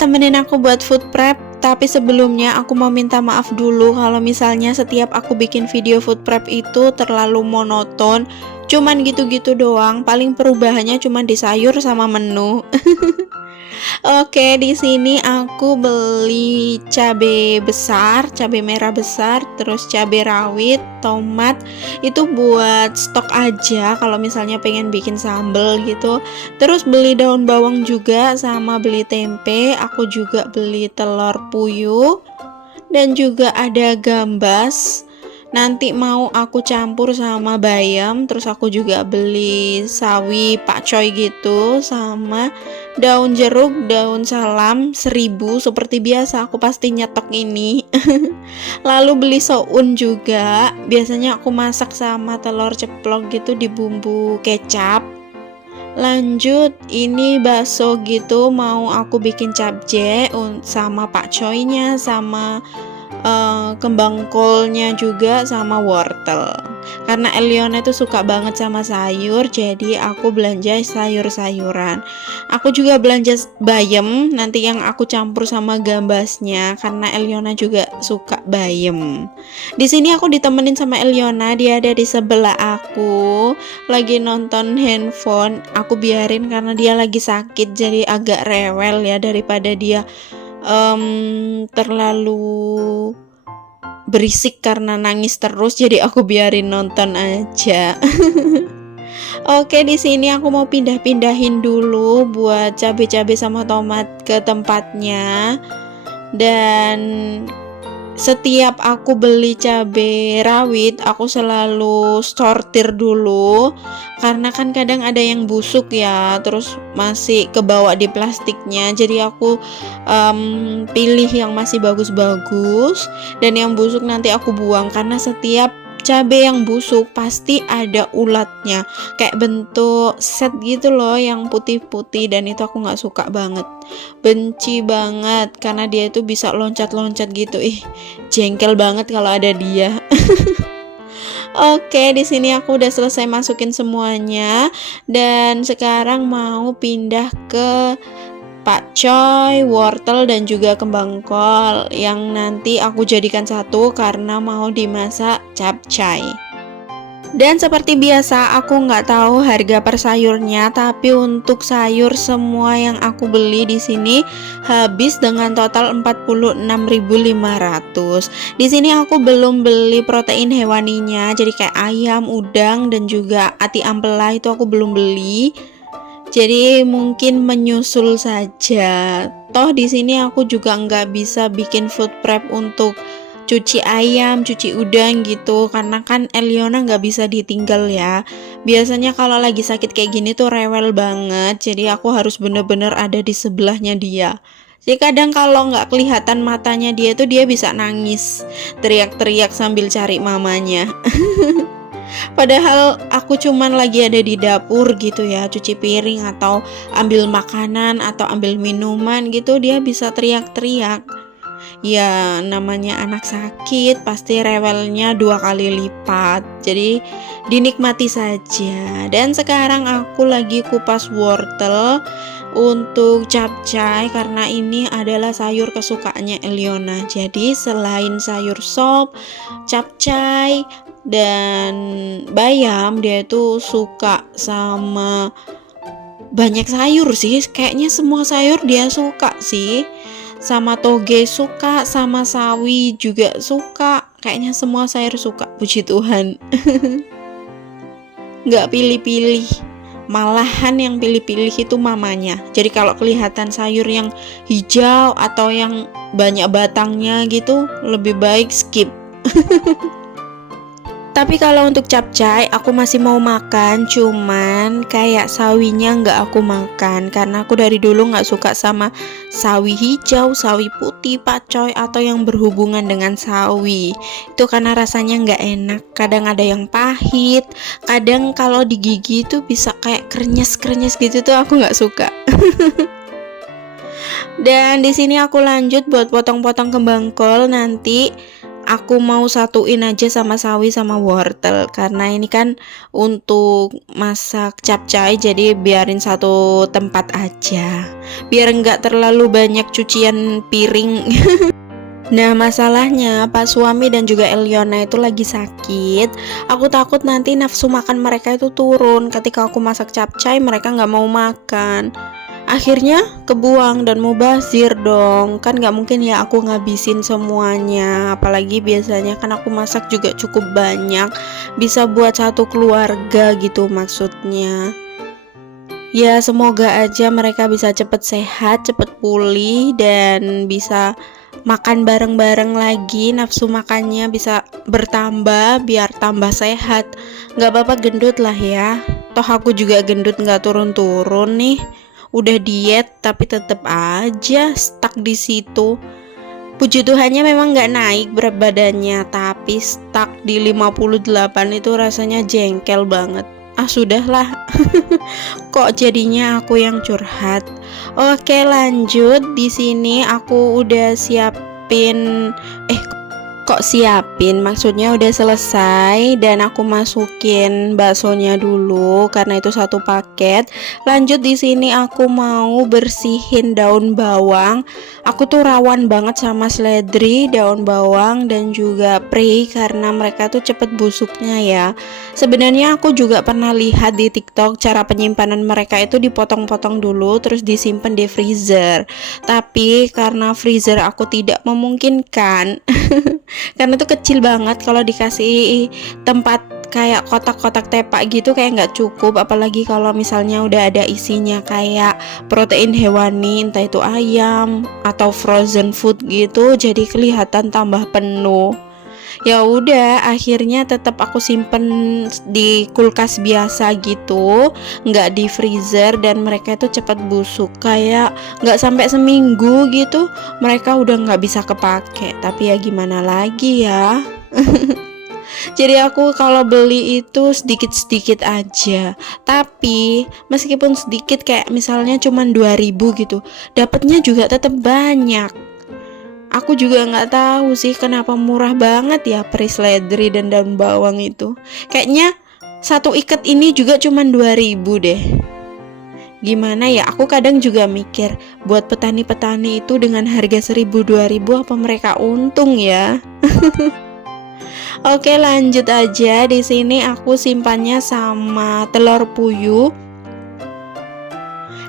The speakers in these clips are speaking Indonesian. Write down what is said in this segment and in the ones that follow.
temenin aku buat food prep. Tapi sebelumnya aku mau minta maaf dulu kalau misalnya setiap aku bikin video food prep itu terlalu monoton. Cuman gitu-gitu doang, paling perubahannya cuman di sayur sama menu. Oke, di sini aku beli cabai besar, cabai merah besar, terus cabai rawit, tomat. Itu buat stok aja kalau misalnya pengen bikin sambal gitu. Terus beli daun bawang juga sama beli tempe. Aku juga beli telur puyuh dan juga ada gambas. Nanti mau aku campur sama bayam. Terus aku juga beli sawi pakcoy gitu, sama daun jeruk, daun salam 1000. Seperti biasa aku pasti nyetok ini. Lalu beli soun juga. Biasanya aku masak sama telur ceplok gitu di bumbu kecap. Lanjut, ini bakso gitu, mau aku bikin capje sama pakcoynya, sama kembang kolnya juga, sama wortel. Karena Eliona itu suka banget sama sayur, jadi aku belanja sayur-sayuran. Aku juga belanja bayam nanti yang aku campur sama gambasnya, karena Eliona juga suka bayam. Di sini aku ditemenin sama Eliona, dia ada di sebelah aku, lagi nonton handphone. Aku biarin karena dia lagi sakit, jadi agak rewel ya, daripada dia terlalu berisik karena nangis terus, jadi aku biarin nonton aja. Oke, di sini aku mau pindah-pindahin dulu buat cabai-cabai sama tomat ke tempatnya. Dan setiap aku beli cabai rawit, aku selalu sortir dulu, karena kan kadang ada yang busuk ya, terus masih kebawa di plastiknya. Jadi aku pilih yang masih bagus-bagus, dan yang busuk nanti aku buang, karena setiap cabai yang busuk pasti ada ulatnya, kayak bentuk set gitu loh, yang putih-putih, dan itu aku nggak suka banget, benci banget, karena dia itu bisa loncat-loncat gitu. Jengkel banget kalau ada dia. Oke, di sini aku udah selesai masukin semuanya, dan sekarang mau pindah ke pakcoy, wortel, dan juga kembang kol yang nanti aku jadikan satu karena mau dimasak capcay. Dan seperti biasa aku nggak tahu harga per sayurnya, tapi untuk sayur semua yang aku beli di sini habis dengan total 46.500. Di sini aku belum beli protein hewaninya, jadi kayak ayam, udang, dan juga ati ampela itu aku belum beli. Jadi mungkin menyusul saja. Toh di sini aku juga nggak bisa bikin food prep untuk cuci ayam, cuci udang gitu, karena kan Eliona nggak bisa ditinggal ya. Biasanya kalau lagi sakit kayak gini tuh rewel banget, jadi aku harus bener-bener ada di sebelahnya dia. Jadi kadang kalau nggak kelihatan matanya dia tuh dia bisa nangis, teriak-teriak sambil cari mamanya. Padahal aku cuman lagi ada di dapur gitu ya, cuci piring atau ambil makanan atau ambil minuman gitu, dia bisa teriak-teriak. Ya namanya anak sakit pasti rewelnya 2 kali lipat, jadi dinikmati saja. Dan sekarang aku lagi kupas wortel untuk capcay, karena ini adalah sayur kesukaannya Eliona. Jadi selain sayur sop, capcay, dan bayam, dia itu suka sama banyak sayur sih, kayaknya semua sayur dia suka sih, sama toge suka, sama sawi juga suka, kayaknya semua sayur suka, puji Tuhan. Nggak pilih-pilih, malahan yang pilih-pilih itu mamanya. Jadi kalau kelihatan sayur yang hijau atau yang banyak batangnya gitu, lebih baik skip. Tapi kalau untuk capcay aku masih mau makan, cuman kayak sawinya nggak aku makan, karena aku dari dulu nggak suka sama sawi hijau, sawi putih, pakcoy, atau yang berhubungan dengan sawi. Itu karena rasanya nggak enak, kadang ada yang pahit, kadang kalau di gigi tuh bisa kayak krenyes-krenyes gitu, tuh aku nggak suka. Dan di sini aku lanjut buat potong-potong kembang kol. Nanti aku mau satuin aja sama sawi sama wortel, karena ini kan untuk masak capcay, jadi biarin satu tempat aja biar nggak terlalu banyak cucian piring. Nah, masalahnya Pak Suami dan juga Eliona itu lagi sakit. Aku takut nanti nafsu makan mereka itu turun. Ketika aku masak capcay, mereka nggak mau makan. Akhirnya kebuang dan mubazir dong. Kan nggak mungkin ya aku ngabisin semuanya. Apalagi biasanya kan aku masak juga cukup banyak. Bisa buat satu keluarga gitu maksudnya. Ya, semoga aja mereka bisa cepet sehat, cepet pulih, dan bisa makan bareng-bareng lagi, nafsu makannya bisa bertambah biar tambah sehat. Nggak apa-apa gendut lah ya, toh aku juga gendut nggak turun-turun nih. Udah diet tapi tetep aja stuck di situ. Puji Tuhannya memang nggak naik berat badannya, tapi stuck di 58 itu rasanya jengkel banget. Ah sudahlah. Kok jadinya aku yang curhat. Oke, lanjut. Di sini aku udah siapin kok siapin, maksudnya udah selesai, dan aku masukin baksonya dulu karena itu satu paket. Lanjut, di sini aku mau bersihin daun bawang. Aku tuh rawan banget sama seledri, daun bawang dan juga prei karena mereka tuh cepet busuknya ya. Sebenarnya aku juga pernah lihat di TikTok cara penyimpanan mereka itu dipotong-potong dulu terus disimpan di freezer. Tapi karena freezer aku tidak memungkinkan karena itu kecil banget, kalau dikasih tempat kayak kotak-kotak tepak gitu kayak nggak cukup, apalagi kalau misalnya udah ada isinya kayak protein hewani, entah itu ayam atau frozen food gitu, jadi kelihatan tambah penuh. Ya udah, akhirnya tetap aku simpen di kulkas biasa gitu, nggak di freezer, dan mereka itu cepat busuk, kayak nggak sampai seminggu gitu mereka udah nggak bisa kepake. Tapi ya gimana lagi ya. Jadi aku kalau beli itu sedikit-sedikit aja. Tapi meskipun sedikit, kayak misalnya cuman 2.000 gitu, dapatnya juga tetap banyak. Aku juga nggak tahu sih kenapa murah banget ya peri seledri dan daun bawang itu. Kayaknya satu ikat ini juga cuma 2.000 deh. Gimana ya, aku kadang juga mikir, buat petani-petani itu dengan harga 1.000-2.000 apa mereka untung ya? Oke, lanjut aja. Di sini aku simpannya sama telur puyuh.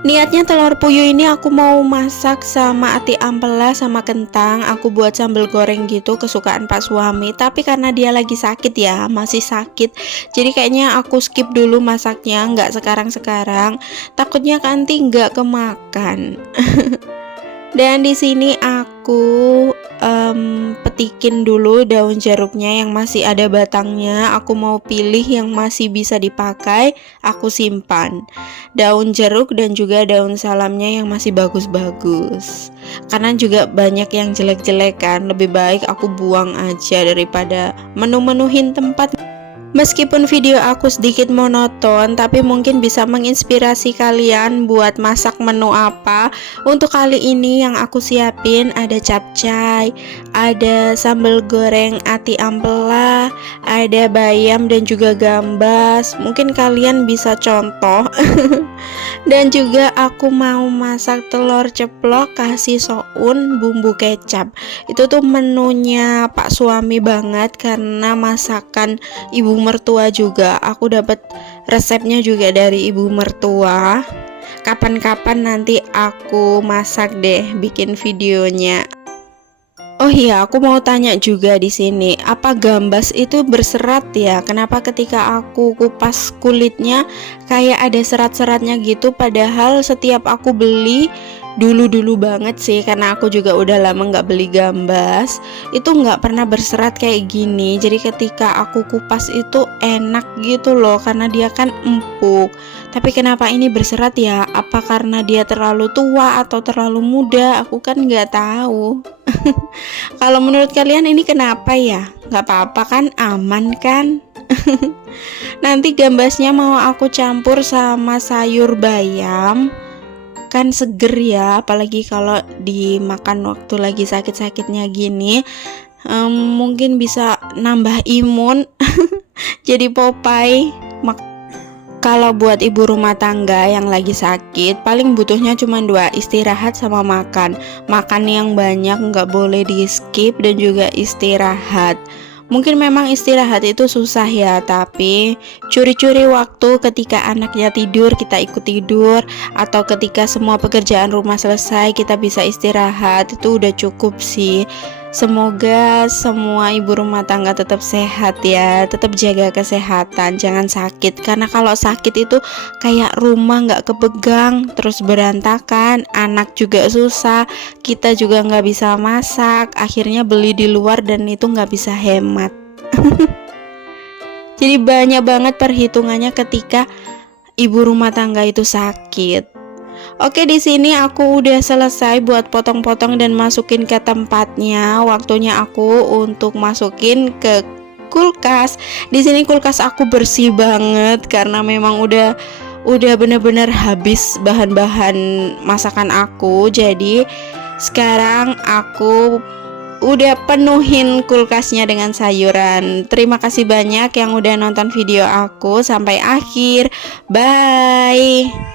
Niatnya telur puyuh ini aku mau masak sama ati ampela sama kentang. Aku buat sambal goreng gitu kesukaan Pak Suami. Tapi karena dia lagi sakit ya, masih sakit, jadi kayaknya aku skip dulu masaknya, nggak sekarang-sekarang. Takutnya nanti nggak kemakan. Dan di sini aku petikin dulu daun jeruknya yang masih ada batangnya. Aku mau pilih yang masih bisa dipakai, aku simpan. Daun jeruk dan juga daun salamnya yang masih bagus-bagus. Karena juga banyak yang jelek-jelek kan, lebih baik aku buang aja daripada menu-menuhin tempat. Meskipun video aku sedikit monoton, tapi mungkin bisa menginspirasi kalian buat masak menu apa. Untuk kali ini yang aku siapin ada capcay, ada sambal goreng ati ampela, ada bayam dan juga gambas. Mungkin kalian bisa contoh. Dan juga aku mau masak telur ceplok kasih soun bumbu kecap. Itu tuh menunya Pak Suami banget karena masakan ibu mertua juga. Aku dapat resepnya juga dari ibu mertua. Kapan-kapan nanti aku masak deh, bikin videonya. Oh iya, aku mau tanya juga di sini, apa gambas itu berserat ya? Kenapa ketika aku kupas kulitnya kayak ada serat-seratnya gitu? Padahal setiap aku beli dulu banget sih, karena aku juga udah lama nggak beli gambas, itu nggak pernah berserat kayak gini. Jadi ketika aku kupas itu enak gitu loh, karena dia kan empuk. Tapi kenapa ini berserat ya? Apa karena dia terlalu tua atau terlalu muda? Aku kan nggak tahu. Kalau menurut kalian ini kenapa ya? Nggak apa-apa kan? Aman kan? Nanti gambasnya mau aku campur sama sayur bayam, kan seger ya, apalagi kalau dimakan waktu lagi sakit-sakitnya gini. Mungkin bisa nambah imun jadi Popeye. Kalau buat ibu rumah tangga yang lagi sakit, paling butuhnya cuma dua, istirahat sama makan. Makan yang banyak, nggak boleh di skip, dan juga istirahat. Mungkin memang istirahat itu susah ya, tapi curi-curi waktu ketika anaknya tidur, kita ikut tidur, atau ketika semua pekerjaan rumah selesai, kita bisa istirahat, itu udah cukup sih. Semoga semua ibu rumah tangga tetap sehat ya, tetap jaga kesehatan, jangan sakit. Karena kalau sakit itu kayak rumah nggak kepegang, terus berantakan, anak juga susah, kita juga nggak bisa masak, akhirnya beli di luar dan itu nggak bisa hemat. Jadi banyak banget perhitungannya ketika ibu rumah tangga itu sakit. Oke, di sini aku udah selesai buat potong-potong dan masukin ke tempatnya. Waktunya aku untuk masukin ke kulkas. Di sini kulkas aku bersih banget karena memang udah bener-bener habis bahan-bahan masakan aku. Jadi sekarang aku udah penuhin kulkasnya dengan sayuran. Terima kasih banyak yang udah nonton video aku sampai akhir. Bye.